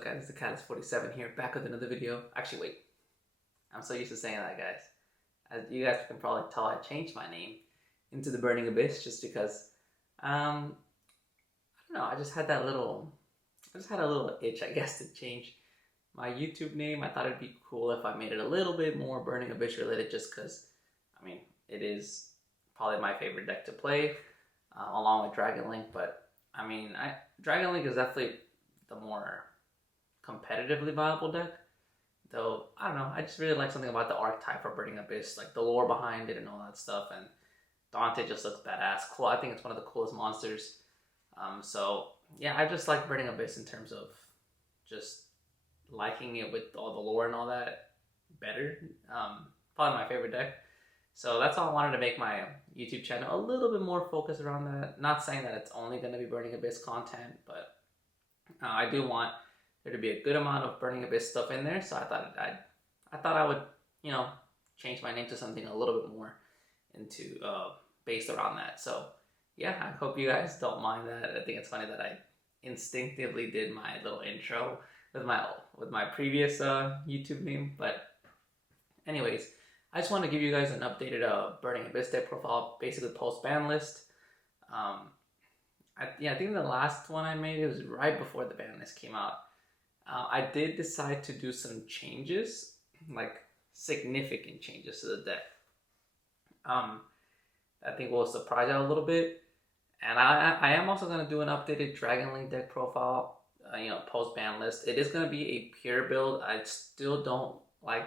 up guys, it's the Catalyst 47 here, back with another video. Actually wait, I'm so used to saying that guys. As you guys can probably tell, I changed my name into the Burning Abyss just because, I don't know, I just had a little itch I guess to change my YouTube name. I thought it'd be cool if I made it a little bit more Burning Abyss related just because, I mean, it is probably my favorite deck to play along with Dragon Link, but I mean, Dragon Link is definitely the more competitively viable deck. Though, I don't know, I just really like something about the archetype for Burning Abyss, like the lore behind it and all that stuff, and Dante just looks badass. Cool, I think it's one of the coolest monsters. So, yeah, I just like Burning Abyss in terms of just liking it with all the lore and all that better. Probably my favorite deck. So that's all I wanted to make my YouTube channel a little bit more focused around that. Not saying that it's only going to be Burning Abyss content, but I do want there to be a good amount of Burning Abyss stuff in there. So I thought I would, you know, change my name to something a little bit more into based around that. So yeah, I hope you guys don't mind that. I think it's funny that I instinctively did my little intro with my previous YouTube name, but anyways, I just want to give you guys an updated Burning Abyss deck profile, basically post Banlist. I think the last one I made, it was right before the Banlist came out. I did decide to do some changes, like significant changes to the deck. I think will surprise you a little bit. And I am also going to do an updated Dragon Link deck profile, post Banlist. It is going to be a pure build. I still don't like.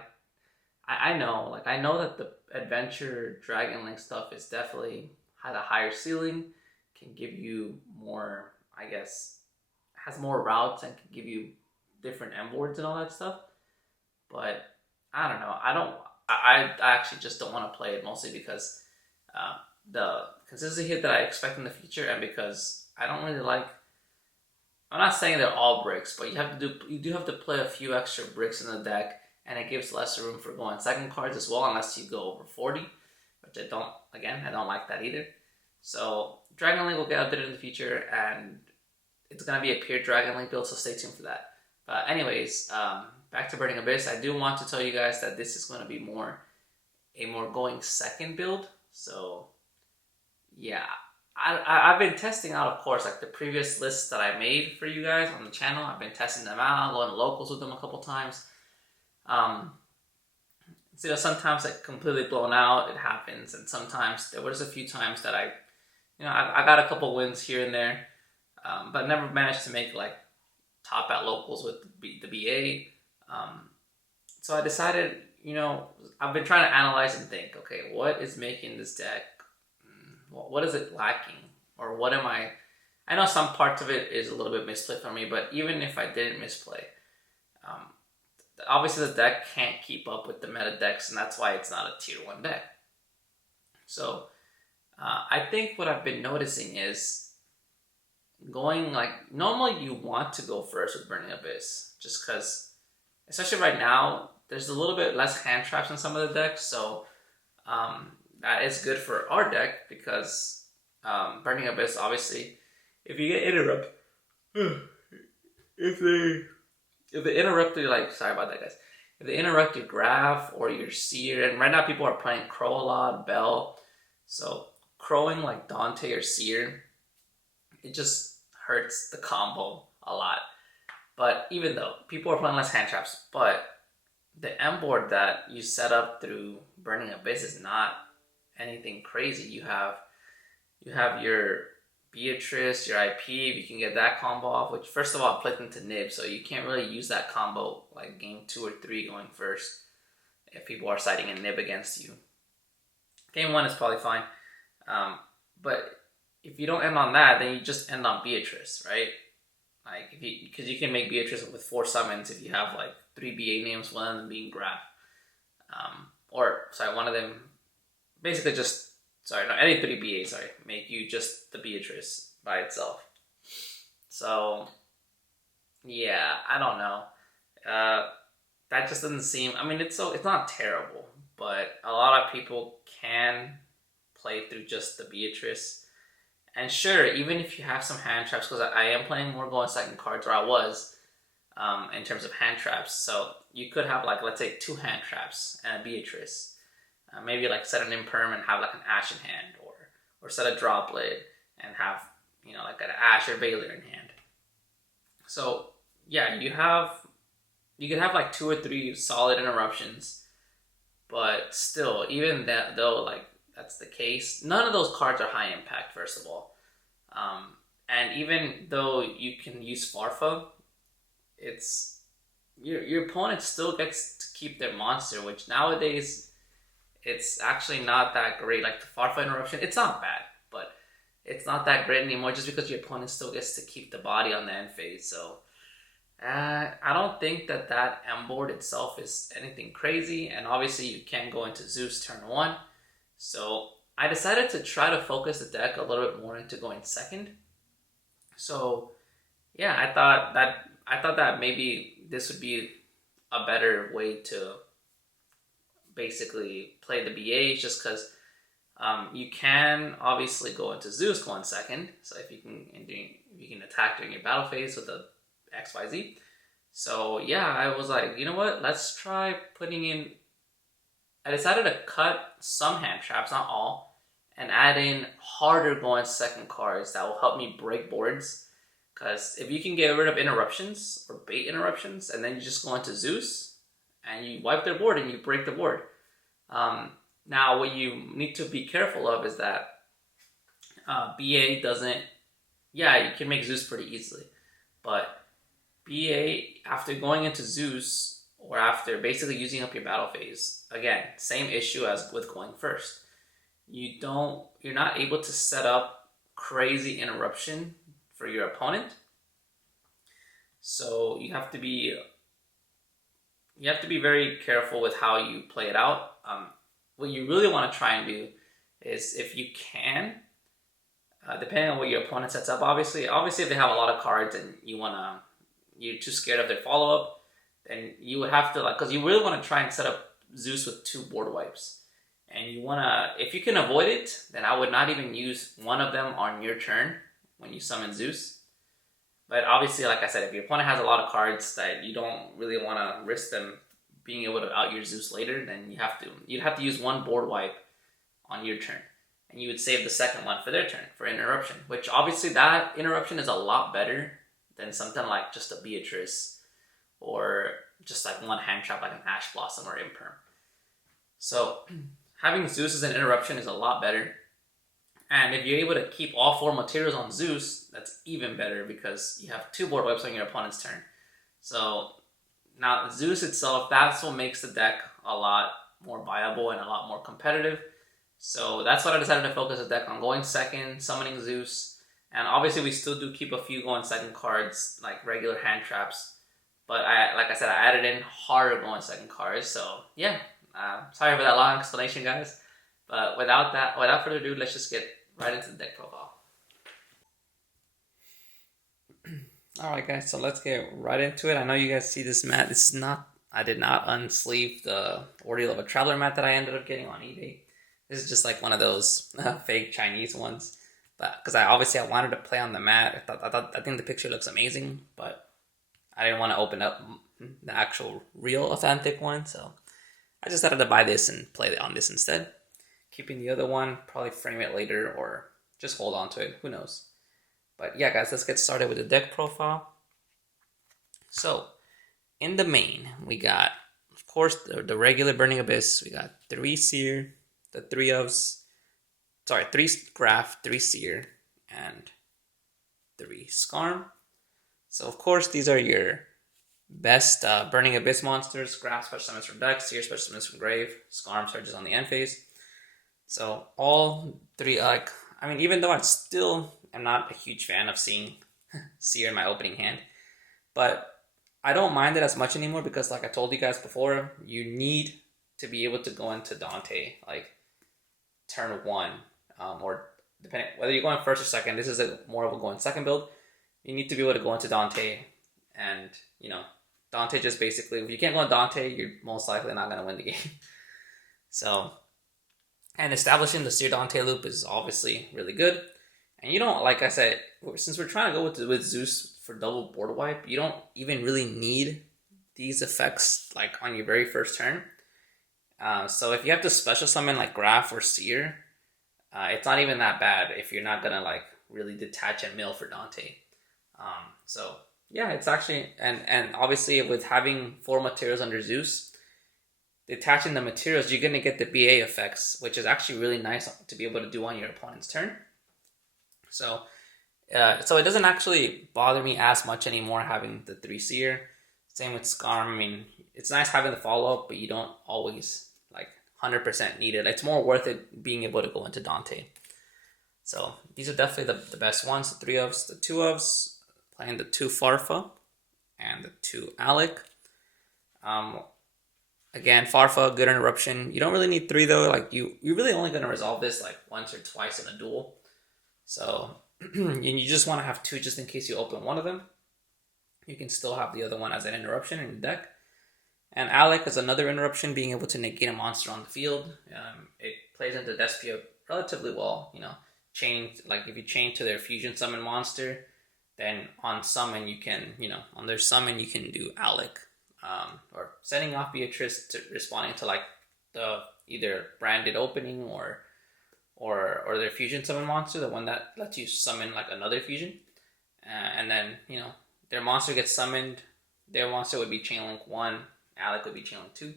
I know that the adventure Dragon Link stuff is definitely has a higher ceiling, can give you more, I guess, has more routes and can give you different M boards and all that stuff. But I don't know. I actually just don't want to play it, mostly because the consistency hit that I expect in the future, and because I don't really like. I'm not saying they're all bricks, but you do have to play a few extra bricks in the deck. And it gives less room for going second cards as well, unless you go over 40, which I don't like that either. So Dragon Link will get updated in the future, and it's going to be a pure Dragon Link build, so stay tuned for that. But anyways, back to Burning Abyss. I do want to tell you guys that this is going to be a more going second build. So yeah, I've been testing out, of course, like the previous lists that I made for you guys on the channel. I've been testing them out, going to locals with them a couple times. So sometimes like completely blown out, it happens, and sometimes there was a few times that I got a couple wins here and there, but never managed to make like top at locals with the BA. So I decided, I've been trying to analyze and think, okay, what is making this deck? What is it lacking, or what am I? I know some parts of it is a little bit misplayed for me, but even if I didn't misplay, obviously the deck can't keep up with the meta decks, and that's why it's not a tier 1 deck. So I think what I've been noticing is going like, normally you want to go first with Burning Abyss, just because, especially right now, there's a little bit less hand traps in some of the decks, so that is good for our deck, because Burning Abyss, obviously, if you get interrupted, if they interrupt you, like, sorry about that, guys. If they interrupt your Graph or your Seer, and right now people are playing Crow a lot, Bell. So crowing like Dante or Seer, it just hurts the combo a lot. But even though people are playing less hand traps, but the M board that you set up through Burning Abyss is not anything crazy. You have your Beatrice, your IP, if you can get that combo off, which first of all plays into Nib, so you can't really use that combo like game 2 or 3 going first if people are citing a Nib against you. Game 1 is probably fine, but if you don't end on that, then you just end on Beatrice, right? Like because you can make Beatrice with 4 summons if you have like 3 BA names, one of them being Graph, one of them basically just. Any 3 BA, make you just the Beatrice by itself. So, yeah, I don't know. That just doesn't seem, it's not terrible, but a lot of people can play through just the Beatrice. And sure, even if you have some hand traps, because I am playing more going second cards, or I was, in terms of hand traps. So you could have like, let's say 2 hand traps and a Beatrice. Maybe like set an imperm and have like an Ashen hand, or set a Droplet and have, you know, like an Ash or Veiler in hand. So yeah, you could have like 2 or 3 solid interruptions, but still, even that though, like that's the case, none of those cards are high impact. First of all, and even though you can use Farfa, it's your opponent still gets to keep their monster, which nowadays it's actually not that great. Like the Farfa interruption, it's not bad, but it's not that great anymore just because your opponent still gets to keep the body on the end phase. So I don't think that M board itself is anything crazy, and obviously you can't go into Zeus turn 1. So I decided to try to focus the deck a little bit more into going second. So yeah, I thought that maybe this would be a better way to basically play the BAs, just because you can obviously go into Zeus going second. So if you can attack during your battle phase with the XYZ. So yeah, I was like, you know what? Let's try putting in. I decided to cut some hand traps, not all, and add in harder going second cards that will help me break boards. Because if you can get rid of interruptions or bait interruptions, and then you just go into Zeus and you wipe their board and you break the board. Now, what you need to be careful of is that BA doesn't. Yeah, you can make Zeus pretty easily, but BA, after going into Zeus, or after basically using up your battle phase, again, same issue as with going first. You're not able to set up crazy interruption for your opponent. So you have to be very careful with how you play it out. What you really want to try and do is, if you can, depending on what your opponent sets up, obviously if they have a lot of cards and you're too scared of their follow-up, then you would have to, like, because you really want to try and set up Zeus with 2 board wipes. And you want to, if you can avoid it, then I would not even use one of them on your turn when you summon Zeus. But obviously, like I said, if your opponent has a lot of cards that you don't really want to risk them being able to out your Zeus later, then you'd have to use 1 board wipe on your turn. And you would save the second one for their turn, for interruption. Which obviously that interruption is a lot better than something like just a Beatrice, or just like 1 hand trap like an Ash Blossom or Imperm. So having Zeus as an interruption is a lot better. And if you're able to keep all 4 materials on Zeus, that's even better, because you have 2 board wipes on your opponent's turn. So now Zeus itself, that's what makes the deck a lot more viable and a lot more competitive. So that's what I decided to focus the deck on, going second, summoning Zeus. And obviously we still do keep a few going second cards, like regular hand traps. But like I said, I added in harder going second cards. So yeah, sorry for that long explanation, guys. But without further ado, let's just get right into the deck profile. Alright guys, so let's get right into it. I know you guys see this mat. I did not unsleeve the Ordeal of a Traveler mat that I ended up getting on eBay. This is just like one of those fake Chinese ones. But because I wanted to play on the mat. I think the picture looks amazing, but I didn't want to open up the actual real authentic one, so I just decided to buy this and play on this instead. Keeping the other one, probably frame it later or just hold on to it, who knows. But yeah guys, let's get started with the deck profile. So, in the main, we got, of course, the regular Burning Abyss. We got 3 Seer, the 3 Graph, 3 Seer, and 3 Skarm. So of course, these are your best Burning Abyss monsters. Graph special summons from deck, Seer special summons from grave, Skarm surges on the end phase. So all 3, even though I still am not a huge fan of seeing Seer in my opening hand, but I don't mind it as much anymore, because like I told you guys before, you need to be able to go into Dante like turn 1, or depending whether you're going first or second. This is more of a going second build. You need to be able to go into Dante, and Dante just basically, if you can't go on Dante, you're most likely not going to win the game. So, and establishing the Seer Dante loop is obviously really good. And like I said, since we're trying to go with Zeus for double board wipe, you don't even really need these effects like on your very first turn. So if you have to special summon like Graph or Seer, it's not even that bad if you're not gonna like really detach and mill for Dante. So yeah, it's actually, and obviously with having 4 materials under Zeus, detaching the materials, you're gonna get the BA effects, which is actually really nice to be able to do on your opponent's turn. So it doesn't actually bother me as much anymore having the 3 Seer. Same with Skarm. I mean, it's nice having the follow-up, but you don't always like 100% need it. It's more worth it being able to go into Dante. So these are definitely the best ones. The 3 ofs, the 2 ofs, playing the 2 Farfa and the 2 Alec. Again, Farfa, good interruption. You don't really need 3 though. Like you're really only going to resolve this like once or twice in a duel. So you just want to have 2 just in case you open one of them. You can still have the other one as an interruption in the deck. And Alec is another interruption, being able to negate a monster on the field. It plays into Despia relatively well. You know, if you chain to their fusion summon monster, then on summon you can, on their summon you can do Alec, or setting off Beatrice to responding to like the either branded opening or their fusion summon monster, the one that lets you summon like another fusion, and then their monster gets summoned. Their monster would be Chainlink 1. Alec would be Chainlink 2.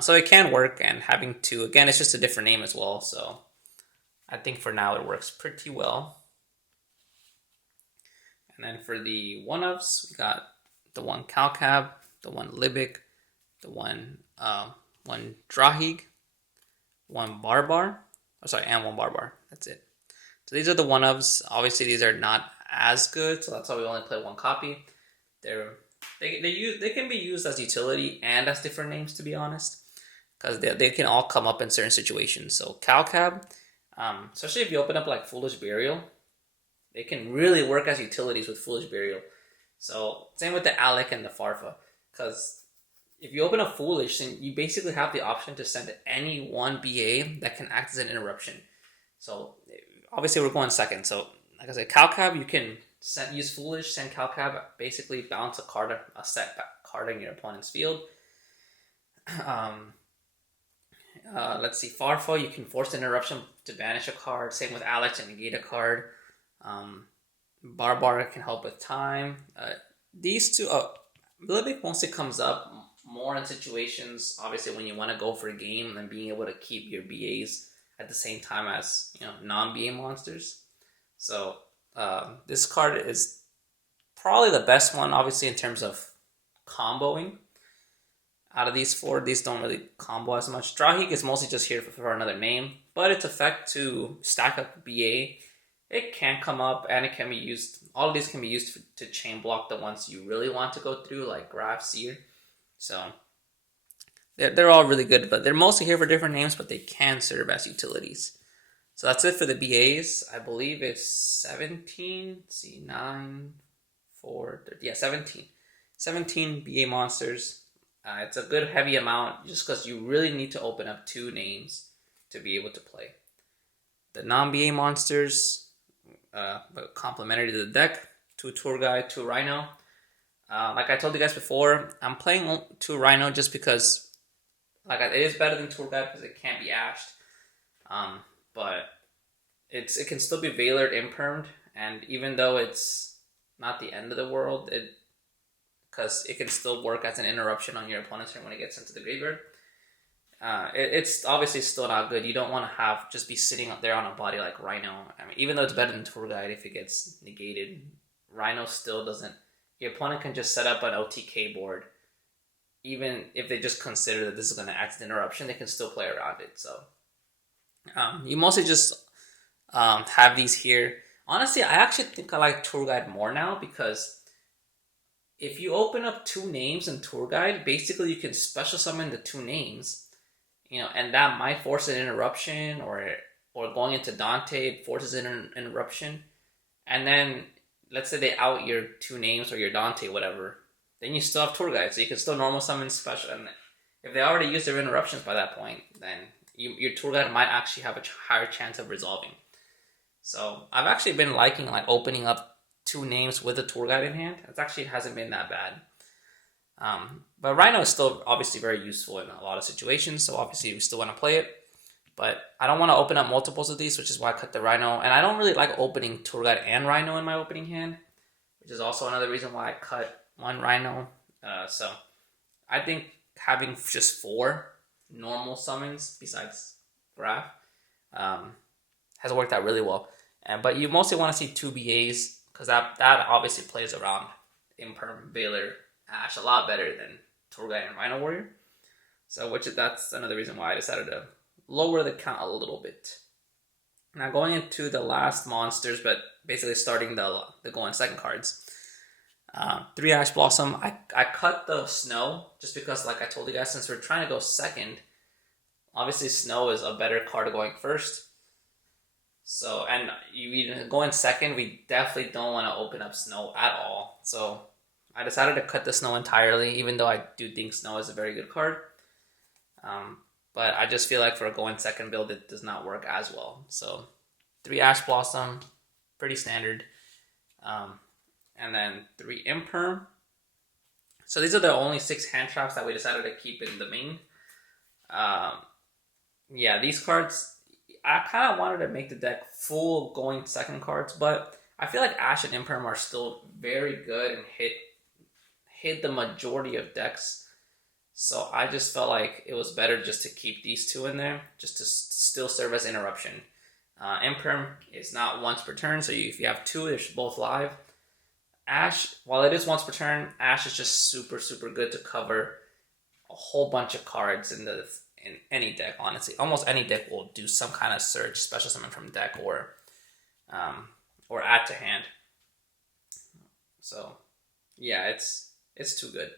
So it can work, and having 2, again, it's just a different name as well. So I think for now it works pretty well. And then for the 1-ofs, we got the 1 Calcab, the 1 Libic, the 1 Drahig, 1 Barbar. And 1 Barbar. That's it. So these are the 1-ofs. Obviously, these are not as good, so that's why we only play 1 copy. They can be used as utility and as different names, to be honest, because they can all come up in certain situations. So Calcab, especially if you open up like Foolish Burial, they can really work as utilities with Foolish Burial. So same with the Alec and the Farfa, because if you open up Foolish, then you basically have the option to send any one BA that can act as an interruption. So obviously we're going second. So like I said, Calcab, you can use Foolish, send Calcab, basically bounce a set card in your opponent's field. Let's see, Farfa, you can force an interruption to banish a card. Same with Alex, and negate a card. Barbar can help with time. These two, Blibic mostly comes up more in situations, obviously, when you want to go for a game and being able to keep your BAs at the same time as non-BA monsters. So this card is probably the best one, obviously, in terms of comboing. Out of these 4, these don't really combo as much. Drahig is mostly just here for another name, but its effect to stack up BA, it can come up, and it can be used. All of these can be used to chain block the ones you really want to go through, like Graph, Seer. So they're all really good, but they're mostly here for different names, but they can serve as utilities. So that's it for the BAs. I believe it's 17. Let's see, 9, 4, 30, yeah, 17. 17 BA monsters. It's a good heavy amount just because you really need to open up 2 names to be able to play. The non-BA monsters, but complementary to the deck, 2 Tour Guide, 2 Rhino. Like I told you guys before, I'm playing 2 Rhino just because it is better than Tour Guide because it can't be ashed. But it can still be Veilered impermed, and even though it's not the end of the world, because it can still work as an interruption on your opponent's turn when it gets into the graveyard. It's obviously still not good. You don't want to just be sitting up there on a body like Rhino. I mean, even though it's better than Tour Guide, if it gets negated, Rhino still doesn't. Your opponent can just set up an OTK board. Even if they just consider that this is going to act as an interruption, they can still play around it. So you mostly just have these here. Honestly, I actually think I like Tour Guide more now, because if you open up 2 names in Tour Guide, basically you can special summon the 2 names, and that might force an interruption, or going into Dante, it forces an interruption. And then let's say they out your 2 names or your Dante, whatever, then you still have Tour Guide, so you can still normal summon special. And if they already used their interruptions by that point, then your Tour Guide might actually have a higher chance of resolving. So I've actually been liking opening up 2 names with a tour guide in hand. It actually hasn't been that bad. But Rhino is still obviously very useful in a lot of situations, so obviously we still want to play it. But I don't want to open up multiples of these, which is why I cut the Rhino. And I don't really like opening tour guide and Rhino in my opening hand, which is also another reason why I cut 1 Rhino. So I think having just 4 normal summons besides Graph has worked out really well. But you mostly want to see 2 BAs because that obviously plays around Imperm, Baylor, Ash a lot better than Tour Guide and Rhino Warrior. So that's another reason why I decided to lower the count a little bit. Now going into the last monsters, but basically starting the going second cards. 3 Ash Blossom. I cut the Snow just because, like I told you guys, since we're trying to go second, obviously Snow is a better card going first. So, and you going second, we definitely don't want to open up Snow at all. So I decided to cut the Snow entirely, even though I do think Snow is a very good card. But I just feel like for a going second build, it does not work as well. So 3 Ash Blossom, pretty standard. And then 3 Imperm. So these are the only 6 hand traps that we decided to keep in the main. Yeah, these cards, I kind of wanted to make the deck full going second cards, but I feel like Ash and Imperm are still very good and hit the majority of decks. So I just felt like it was better just to keep these 2 in there, just to still serve as interruption. Imperm is not once per turn, so if you have 2, they're both live. Ash, while it is once per turn, Ash is just super, super good to cover a whole bunch of cards in any deck, honestly. Almost any deck will do some kind of search, special summon from deck, or add to hand. So, yeah, it's too good.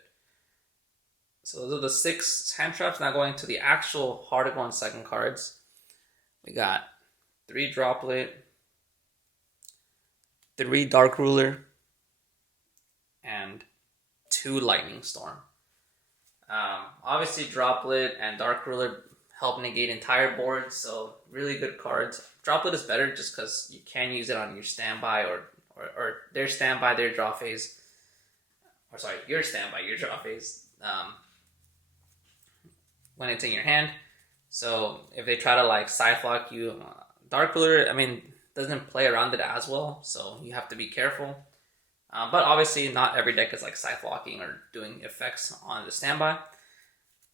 So those are the 6 hand traps. Now going to the actual hard to go on second cards. We got 3 Droplet, 3 Dark Ruler, and 2 Lightning Storm. Obviously Droplet and Dark Ruler help negate entire boards, so really good cards. Droplet is better just because you can use it on your standby or their standby, their draw phase. Or sorry, your standby, your draw phase. When it's in your hand. So if they try to like scythe lock you, Dark Ruler, doesn't play around it as well, so you have to be careful. But obviously not every deck is like scythe locking or doing effects on the standby.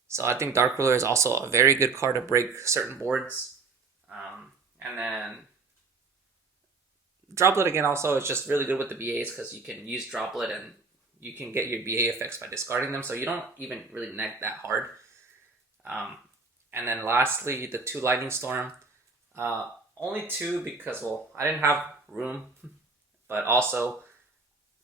So I think Dark Ruler is also a very good card to break certain boards. And then Droplet again also is just really good with the BAs because you can use Droplet and you can get your BA effects by discarding them, so you don't even really neg that hard. And then lastly, the 2 Lightning Storm. Only 2 because, well, I didn't have room, but also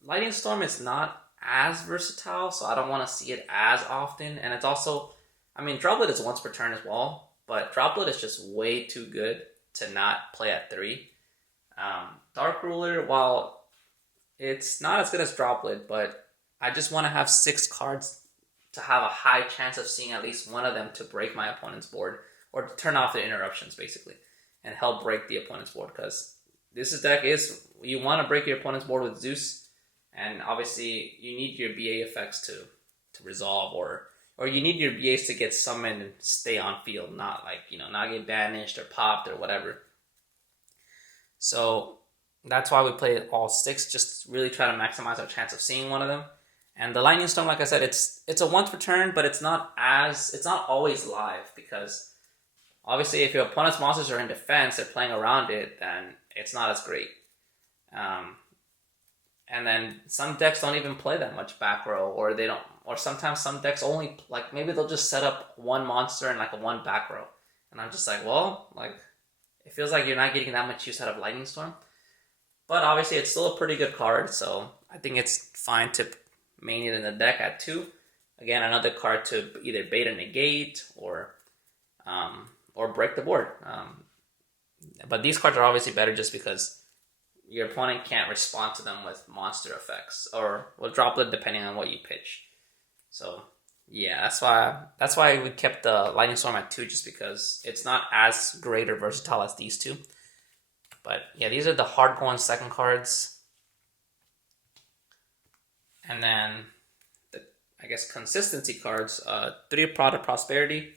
Lightning Storm is not as versatile, so I don't want to see it as often. And it's also, Droplet is once per turn as well, but Droplet is just way too good to not play at 3. Dark Ruler, while it's not as good as Droplet, but I just want to have 6 cards to have a high chance of seeing at least one of them to break my opponent's board, or to turn off the interruptions, basically, and help break the opponent's board, because this deck is, you want to break your opponent's board with Zeus, and obviously you need your BA effects to resolve, or you need your BAs to get summoned and stay on field, not like, not get banished or popped or whatever. So that's why we play all 6, just really try to maximize our chance of seeing one of them. And the Lightning Storm, like I said, it's a once per turn, but it's not always live, because obviously if your opponent's monsters are in defense, they're playing around it, then it's not as great. And then some decks don't even play that much back row, or they don't, or sometimes some decks only, like, maybe they'll just set up 1 monster and like a 1 back row. And I'm just like, well, like, it feels like you're not getting that much use out of Lightning Storm. But obviously it's still a pretty good card, so I think it's fine to main it in the deck at 2. Again, another card to either bait a negate or break the board. But these cards are obviously better just because your opponent can't respond to them with monster effects, or will Droplet depending on what you pitch. So yeah, that's why we kept the Lightning Storm at 2, just because it's not as great or versatile as these 2. But yeah, these are the hard going second cards. And then the, I guess, consistency cards. 3 Product Prosperity.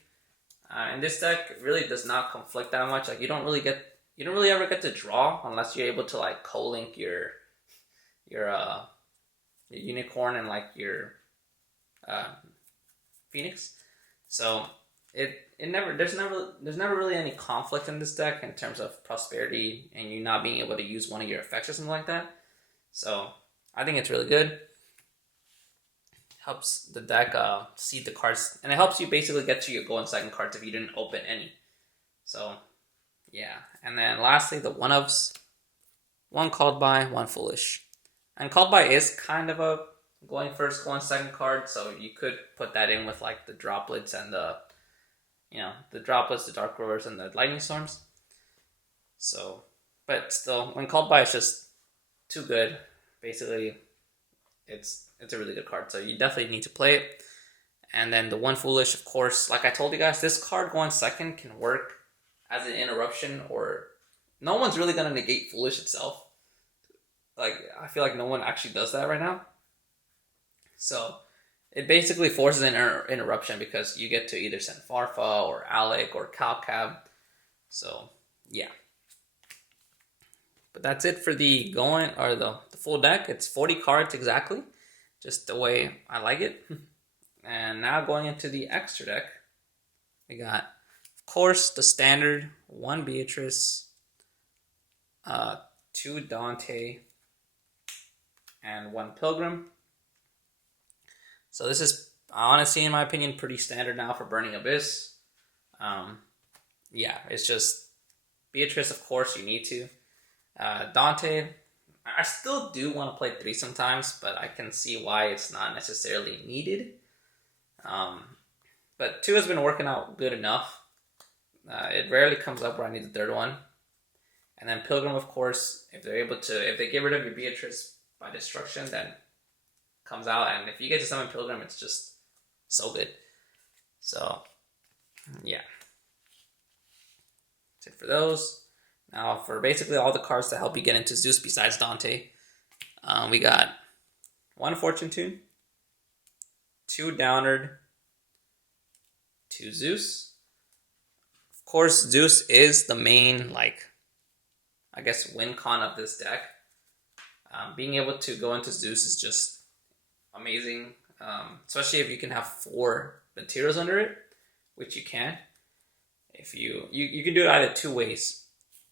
And this deck really does not conflict that much. Like you don't really ever get to draw unless you're able to like co-link your unicorn and like your phoenix. So it never there's never really any conflict in this deck in terms of prosperity and you not being able to use one of your effects or something like that. So I think it's really good. Helps the deck see the cards, and it helps you basically get to your goal in second cards if you didn't open any. So yeah, and then lastly the one ofs, 1 Called By, 1 Foolish. And Called By is kind of a going first, going second card, so you could put that in with like the droplets and the droplets, the dark growers, and the lightning storms. So, but still, when Called By is just too good, basically, it's a really good card. So you definitely need to play it. And then the 1 Foolish, of course, like I told you guys, this card going second can work as an interruption, or no one's really gonna negate Foolish itself. Like I feel like no one actually does that right now. So it basically forces an interruption because you get to either send Farfa or Alec or Calcab. So yeah. But that's it for the full deck. It's 40 cards exactly, just the way I like it. And now going into the extra deck, we got, of course, the standard 1 Beatrice, 2 Dante, and 1 Pilgrim. So this is, honestly, in my opinion, pretty standard now for Burning Abyss. Yeah, it's just Beatrice, of course, you need to. Dante, I still do want to play 3 sometimes, but I can see why it's not necessarily needed. But 2 has been working out good enough. It rarely comes up where I need the 3rd one. And then Pilgrim, of course, if they get rid of your Beatrice by destruction, then comes out, and if you get to summon Pilgrim, it's just so good. So yeah, that's it for those. Now for basically all the cards to help you get into Zeus besides Dante, we got 1 Fortune Tune, 2 Downard, 2 Zeus. Of course, Zeus is the main, like, I guess, win con of this deck. Being able to go into Zeus is just amazing, especially if you can have 4 materials under it, which you can. If you can do it either 2 ways.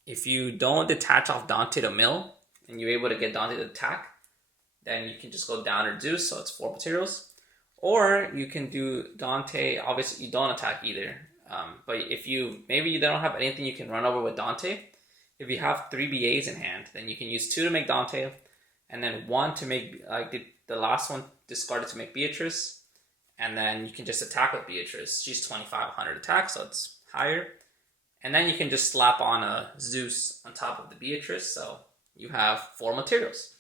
If you don't detach off Dante to mill, and you're able to get Dante to attack, then you can just go down or Zeus, so it's 4 materials. Or you can do Dante, obviously you don't attack either. But if maybe you don't have anything you can run over with Dante, if you have 3 BAs in hand, then you can use 2 to make Dante, and then 1 to make, like the last one discarded to make Beatrice, and then you can just attack with Beatrice. She's 2500 attack, so it's higher. And then you can just slap on a Zeus on top of the Beatrice, so you have 4 materials.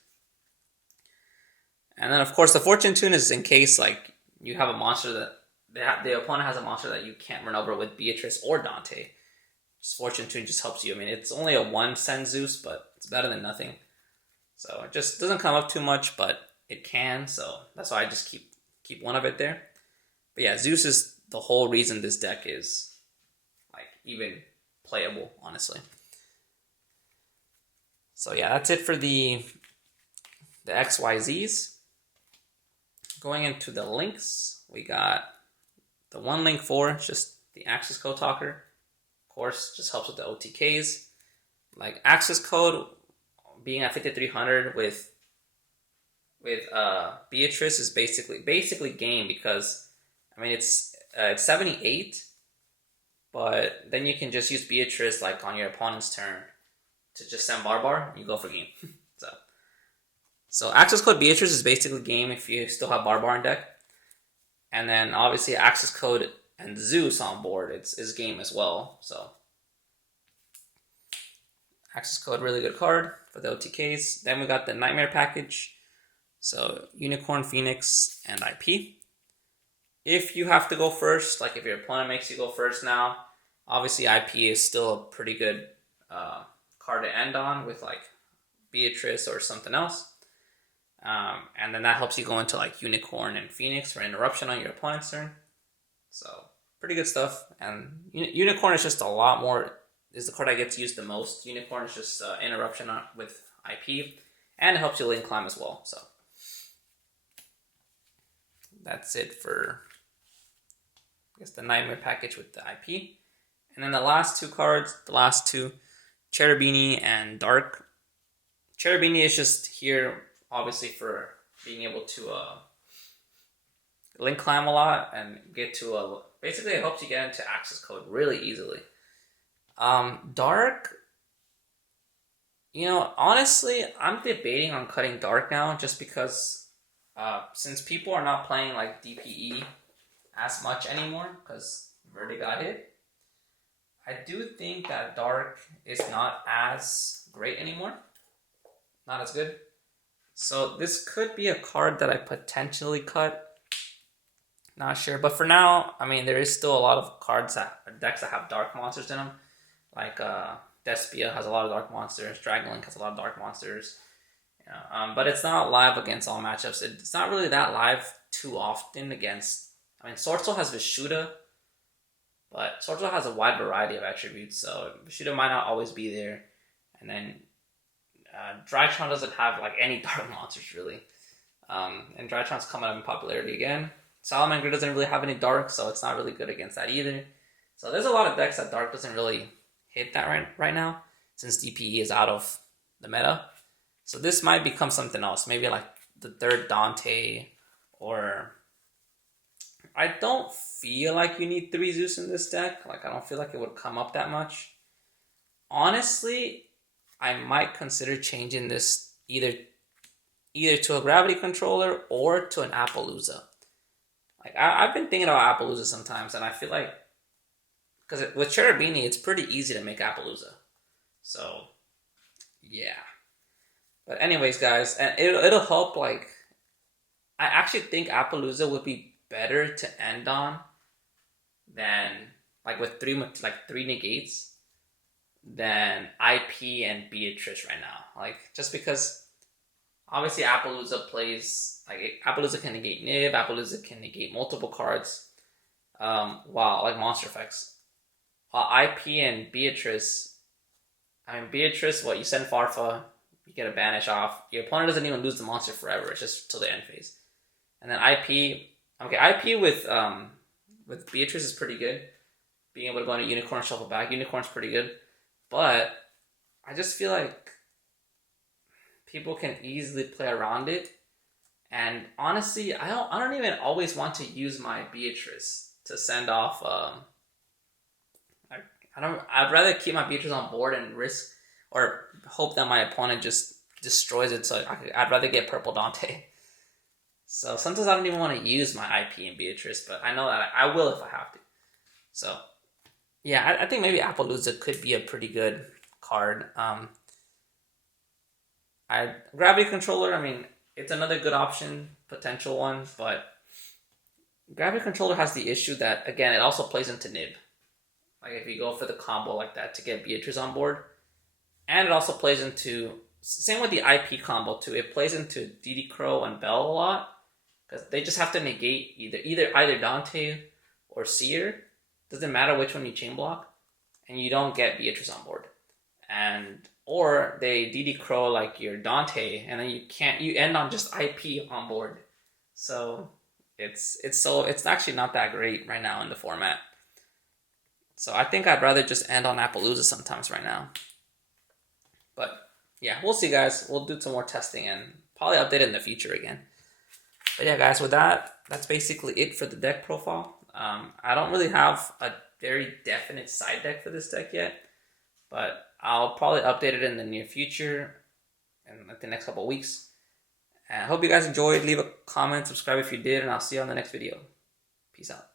And then, of course, the Fortune Tune is in case like you have a monster that the opponent has a monster that you can't run over with Beatrice or Dante. Just Fortune Tune just helps you. I mean, it's only a 1 cent Zeus, but it's better than nothing. So it just doesn't come up too much, but it can. So that's why I just keep 1 of it there. But yeah, Zeus is the whole reason this deck is like even playable, honestly. So yeah, that's it for the XYZs. Going into the links, we got the 1 link 4, just the access code talker. Of course, just helps with the OTKs. Like access code being at 5300 with Beatrice is basically game, because I mean it's 78, but then you can just use Beatrice like on your opponent's turn to just send Barbar and you go for game. So access code Beatrice is basically game if you still have Barbar in deck. And then obviously access code and Zeus on board, is game as well. So access code, really good card for the OTKs. Then we got the Nightmare package. So Unicorn, Phoenix, and IP. If you have to go first, like if your opponent makes you go first now, obviously IP is still a pretty good card to end on with like Beatrice or something else. And then that helps you go into like Unicorn and Phoenix for interruption on your opponent's turn. So pretty good stuff. And Unicorn is just a lot more, is the card I get to use the most. Unicorn is just interruption with IP, and it helps you lane climb as well. So that's it for, I guess, the Nightmare package with the IP. And then the last two cards, Cherubini and Dark. Cherubini is just here, obviously, for being able to link climb a lot and get to basically it helps you get into access code really easily. Dark, honestly, I'm debating on cutting Dark now just because since people are not playing like DPE as much anymore because Verde got hit, I do think that Dark is not as great anymore. Not as good. So this could be a card that I potentially cut. Not sure. But for now, I mean, there is still a lot of decks that have dark monsters in them. Like Despia has a lot of dark monsters. Dragonlink has a lot of dark monsters. But it's not live against all matchups. It's not really that live too often against... I mean, Sword Soul has Vishuda. But Sword Soul has a wide variety of attributes. So Vishuda might not always be there. And then Drytron doesn't have like any dark monsters really. And Drytron's coming up in popularity again. Salamander doesn't really have any dark, so it's not really good against that either. So there's a lot of decks that dark doesn't really hit that right now, since DPE is out of the meta. So this might become something else. Maybe like the third Dante, or... I don't feel like you need 3 Zeus in this deck. Like, I don't feel like it would come up that much. Honestly, I might consider changing this either to a Gravity Controller or to an Appaloosa. Like, I've been thinking about Appaloosa sometimes, and I feel like, because with Cherubini, it's pretty easy to make Appaloosa. So, yeah. But anyways, guys, and it'll help, like, I actually think Appaloosa would be better to end on than, like, with 3 negates, than IP and Beatrice right now. Like, just because, obviously, Appaloosa plays, like, Appaloosa can negate Nib, Appaloosa can negate multiple cards, while, like, monster effects. While IP and Beatrice, Beatrice, you send Farfa, you get a banish off, your opponent doesn't even lose the monster forever, it's just till the end phase. And then IP with Beatrice is pretty good. Being able to go into Unicorn, shuffle back, Unicorn's pretty good. But I just feel like people can easily play around it. And honestly, I don't even always want to use my Beatrice to send off. I'd rather keep my Beatrice on board and risk or hope that my opponent just destroys it. So I'd rather get Purple Dante. So sometimes I don't even want to use my IP and Beatrice, but I know that I will if I have to. So yeah, I think maybe Appaloosa could be a pretty good card. Gravity Controller, it's another good option, potential one, but Gravity Controller has the issue that, again, it also plays into Nib. Like, if you go for the combo like that to get Beatrice on board. And it also plays into, same with the IP combo too, it plays into DD Crow and Bell a lot. Because they just have to negate either Dante or Seer. Doesn't matter which one you chain block. And you don't get Beatrice on board. Or they DD Crow like your Dante, and then you end on just IP on board. So it's actually not that great right now in the format. So I think I'd rather just end on Appaloosa sometimes right now. But yeah, we'll see, guys. We'll do some more testing and probably update it in the future again. But yeah, guys, with that, that's basically it for the deck profile. I don't really have a very definite side deck for this deck yet, but I'll probably update it in the near future, in like the next couple of weeks. And I hope you guys enjoyed. Leave a comment, subscribe if you did, and I'll see you on the next video. Peace out.